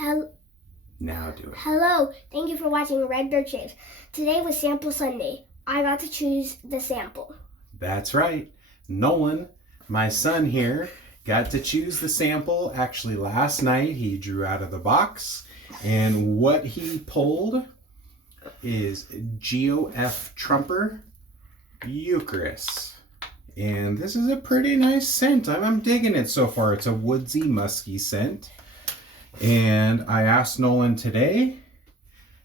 Now do it. Hello, thank you for watching Red Dirt Shapes. Today was Sample Sunday. I got to choose the sample. That's right. Nolan, my son here, got to choose the sample. Actually, last night he drew out of the box, and what he pulled is Geo F Trumper Eucris. And this is a pretty nice scent. I'm digging it so far. It's a woodsy, musky scent. And I asked Nolan today,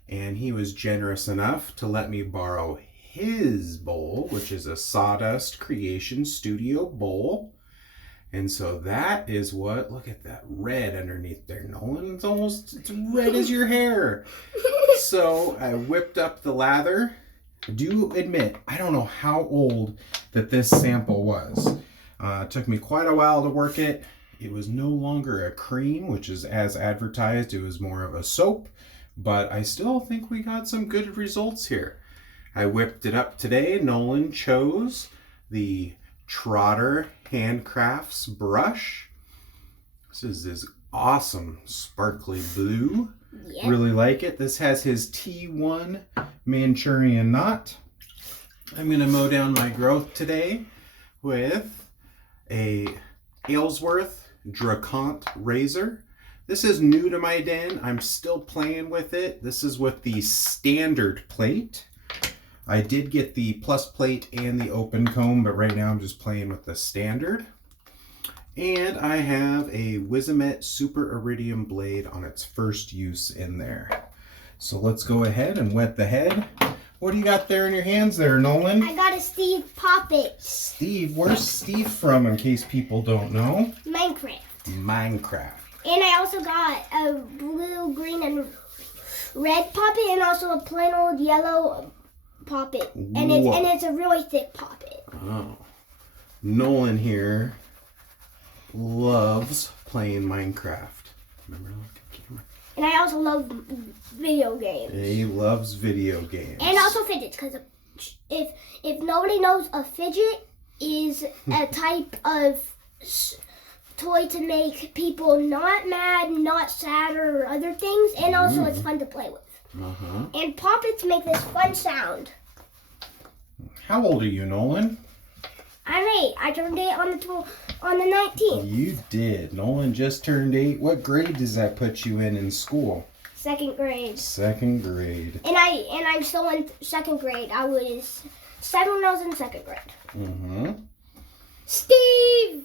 and he was generous enough to let me borrow his bowl, which is a Sawdust Creation Studio bowl. And so that is what, look at that red underneath there, Nolan. It's red as your hair. So I whipped up the lather. I do admit, I don't know how old that this sample was. It took me quite a while to work it. It was no longer a cream, which is as advertised. It was more of a soap, but I still think we got some good results here. I whipped it up today. Nolan chose the Trotter Handcrafts brush. This is this awesome sparkly blue. Yep. Really like it. This has his T1 Manchurian knot. I'm going to mow down my growth today with a Aylsworth Drakkant Razor. This is new to my den. I'm still playing with it. This is with the standard plate. I did get the plus plate and the open comb, but right now I'm just playing with the standard. And I have a Wizamet Super Iridium Blade on its first use in there. So let's go ahead and wet the head. What do you got there in your hands there, Nolan? I got a Steve Poppet. Steve? Where's Steve from, in case people don't know? Minecraft. Minecraft. And I also got a blue, green, and red Poppet, and also a plain old yellow Poppet. And it's a really thick Poppet. Oh. Nolan here loves playing Minecraft. Remember, look at the camera. And I also love video games. He loves video games. And also fidgets, because if nobody knows, a fidget is a type of toy to make people not mad, not sad, or other things. And also it's fun to play with. And Poppets make this fun sound. How old are you, Nolan? I'm 8. I turned 8 on the 19th. You did. Nolan just turned 8. What grade does that put you in school? 2nd grade. 2nd grade. And I'm still in 2nd grade. I was 7 when I was in 2nd grade. Steve!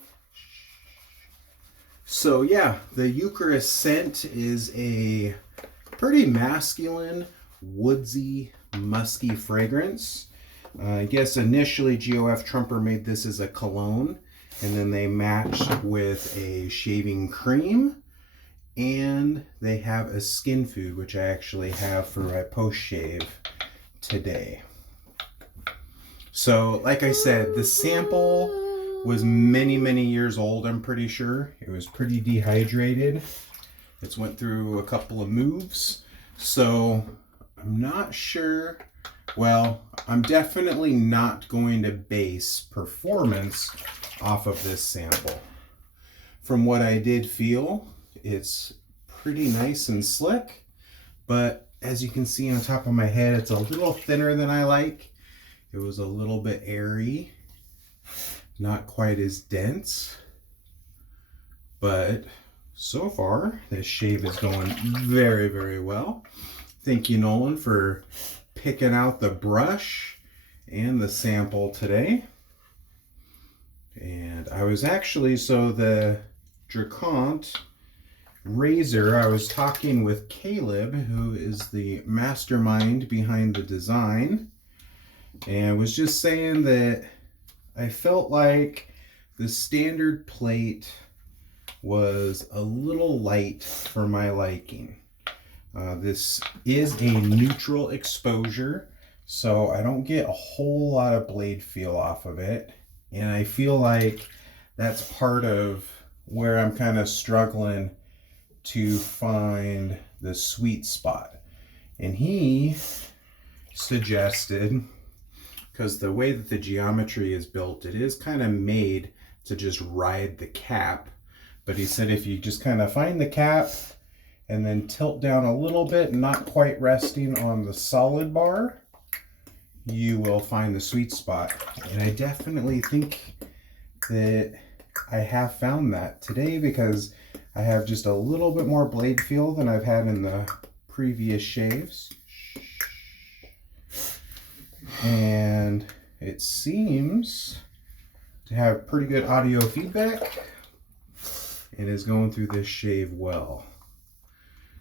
So yeah, the Eucris scent is a pretty masculine, woodsy, musky fragrance. I guess initially Geo F Trumper made this as a cologne, and then they matched with a shaving cream, and they have a skin food, which I actually have for my post-shave today. So, like I said, the sample was many, many years old, I'm pretty sure. It was pretty dehydrated. It's went through a couple of moves, so I'm not sure. Well, I'm definitely not going to base performance off of this sample. From what I did feel, it's pretty nice and slick, but as you can see on top of my head, it's a little thinner than I like. It was a little bit airy, not quite as dense, but so far this shave is going very, very well. Thank you, Nolan, for picking out the brush and the sample today. And I was actually, so the Drakkant Razor, I was talking with Caleb, who is the mastermind behind the design, and was just saying that I felt like the standard plate was a little light for my liking. This is a neutral exposure, so I don't get a whole lot of blade feel off of it. And I feel like that's part of where I'm kind of struggling to find the sweet spot. And he suggested, because the way that the geometry is built, it is kind of made to just ride the cap. But he said if you just kind of find the cap and then tilt down a little bit, not quite resting on the solid bar, you will find the sweet spot. And I definitely think that I have found that today, because I have just a little bit more blade feel than I've had in the previous shaves. And it seems to have pretty good audio feedback and is going through this shave well.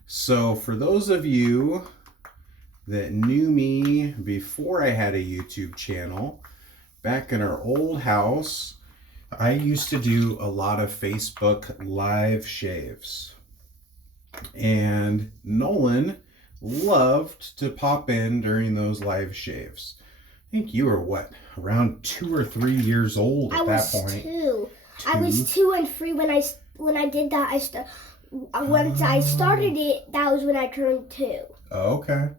So for those of you that knew me before I had a YouTube channel, back in our old house, I used to do a lot of Facebook live shaves. And Nolan loved to pop in during those live shaves. I think you were what, around 2 or 3 years old at that point? Two. I was 2 and 3 when I did that. Once I started it, that was when I turned 2. Okay.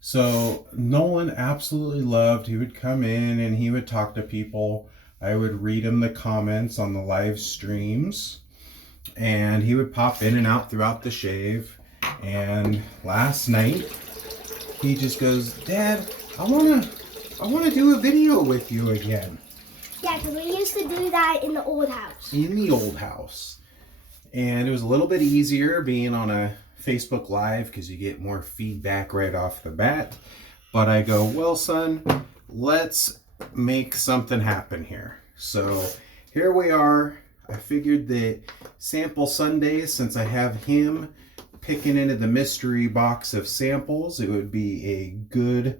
So Nolan absolutely loved, he would come in and he would talk to people. I would read him the comments on the live streams, and he would pop in and out throughout the shave. And last night he just goes, "Dad, I wanna do a video with you again." Yeah, because we used to do that in the old house. In the old house. And it was a little bit easier being on a Facebook Live because you get more feedback right off the bat. But I go, "Well, son, let's make something happen here." So here we are. I figured that Sample Sundays, since I have him picking into the mystery box of samples, it would be a good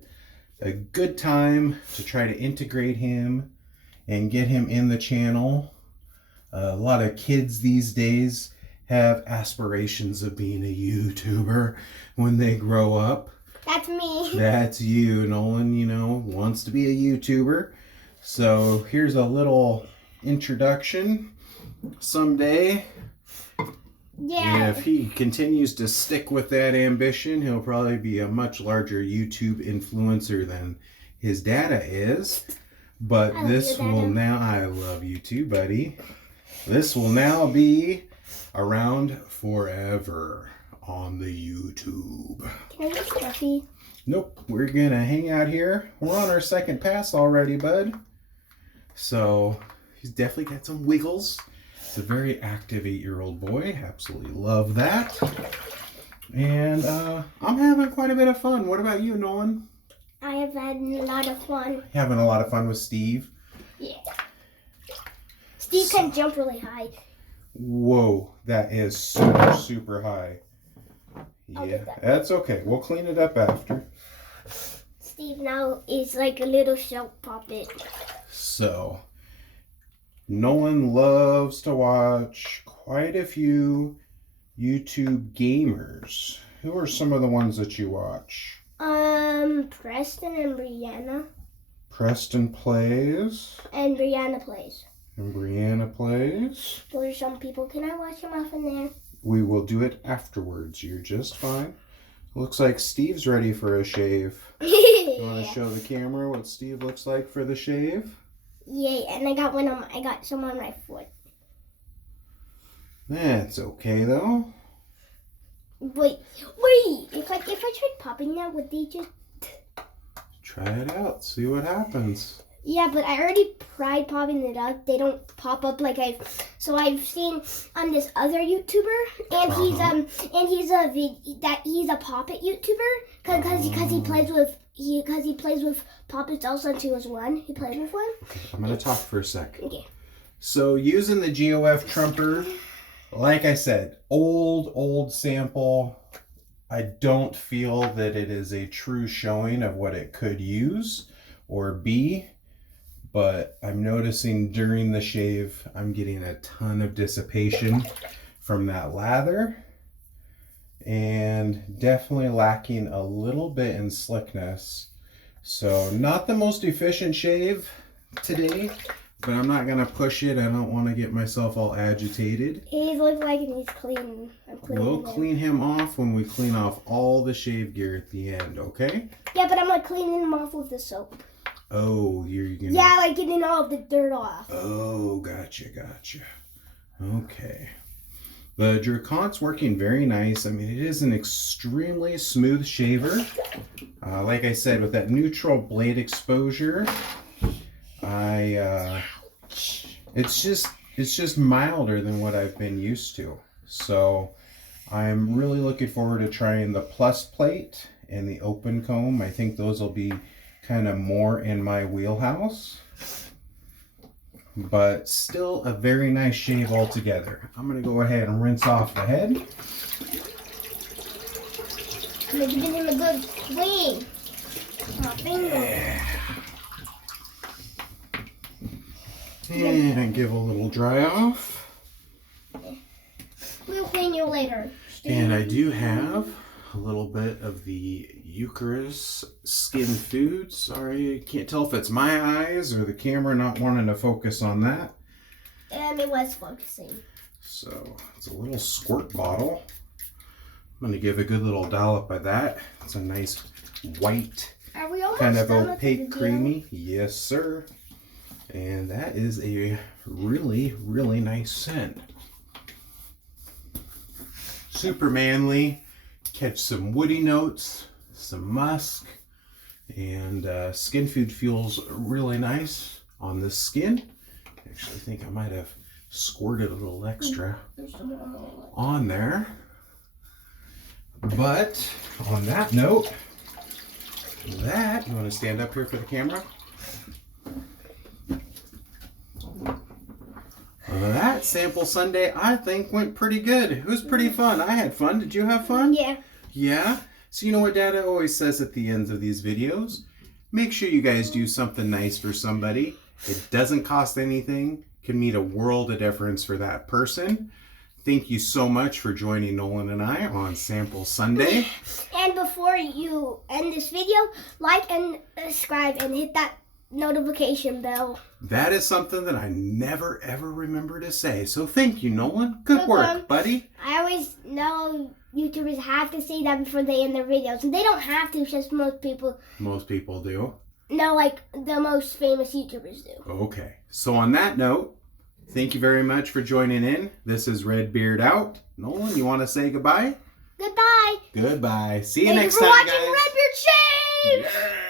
time to try to integrate him and get him in the channel. A lot of kids these days have aspirations of being a YouTuber when they grow up. That's me. That's you. Nolan, wants to be a YouTuber. So here's a little introduction. Someday, Yeah. if he continues to stick with that ambition, he'll probably be a much larger YouTube influencer than his dada is. But this will now, I love you too, buddy. This will now be around forever on the YouTube. Can I get Stuffy? Nope, we're gonna hang out here. We're on our second pass already, bud. So he's definitely got some wiggles. He's a very active 8-year-old boy. Absolutely love that. And I'm having quite a bit of fun. What about you, Nolan? I have had a lot of fun. Having a lot of fun with Steve? Yeah. Steve can jump really high. Whoa, that is super, super high. Yeah, that's okay. We'll clean it up after. Steve now is like a little soap puppet. So, Nolan loves to watch quite a few YouTube gamers. Who are some of the ones that you watch? Preston and Brianna. Preston plays. And Brianna plays. And Brianna plays. Those are some people. Can I watch them off in there? We will do it afterwards. You're just fine. Looks like Steve's ready for a shave. You want to show the camera what Steve looks like for the shave? Yay! And I got some on my foot. That's okay though. Wait! If I tried popping that, would they just? Try it out. See what happens. Yeah, but I already tried popping it up. They don't pop up like I've seen on this other YouTuber, and he's a poppet YouTuber because he plays with poppets also too as one. He plays with one. Okay, I'm gonna talk for a sec. Okay. So using the Geo F Trumper, like I said, old sample. I don't feel that it is a true showing of what it could use or be. But I'm noticing during the shave, I'm getting a ton of dissipation from that lather. And definitely lacking a little bit in slickness. So not the most efficient shave today, but I'm not gonna push it. I don't want to get myself all agitated. He looks like he's clean. We'll clean him off when we clean off all the shave gear at the end, okay? Yeah, but I'm like cleaning him off with the soap. Oh, you're gonna... Yeah, like getting all of the dirt off. Oh, gotcha. Okay. The Drakkant's working very nice. I mean, it is an extremely smooth shaver. Like I said, with that neutral blade exposure, it's just milder than what I've been used to. So I'm really looking forward to trying the plus plate and the open comb. I think those will be kind of more in my wheelhouse. But still a very nice shave altogether. I'm going to go ahead and rinse off the head. I'm going to give him a good clean. And give a little dry off. We'll clean you later. And I do have a little bit of the Eucris skin food. Sorry, I can't tell if it's my eyes or the camera not wanting to focus on that. It was focusing. So it's a little squirt bottle. I'm going to give a good little dollop of that. It's a nice white, kind of opaque, creamy. Yes, sir. And that is a really, really nice scent. Super manly. Catch some woody notes, some musk, and skin food feels really nice on the skin. Actually, I think I might have squirted a little extra on there. But on that note, you want to stand up here for the camera? That sample Sunday, I think, went pretty good. It was pretty fun. I had fun. Did you have fun? Yeah. Yeah? So you know what Dad always says at the ends of these videos? Make sure you guys do something nice for somebody. It doesn't cost anything. Can mean a world of difference for that person. Thank you so much for joining Nolan and I on Sample Sunday. And before you end this video, like and subscribe and hit that notification bell. That is something that I never ever remember to say. So thank you, Nolan. Good work, buddy. I always know YouTubers have to say that before they end their videos. And they don't have to, just most people. Most people do. No, like the most famous YouTubers do. Okay. So on that note, thank you very much for joining in. This is Redbeard out. Nolan, you want to say goodbye? Goodbye. Goodbye. See you Thank next you for time, watching guys. Redbeard Shave. Yeah.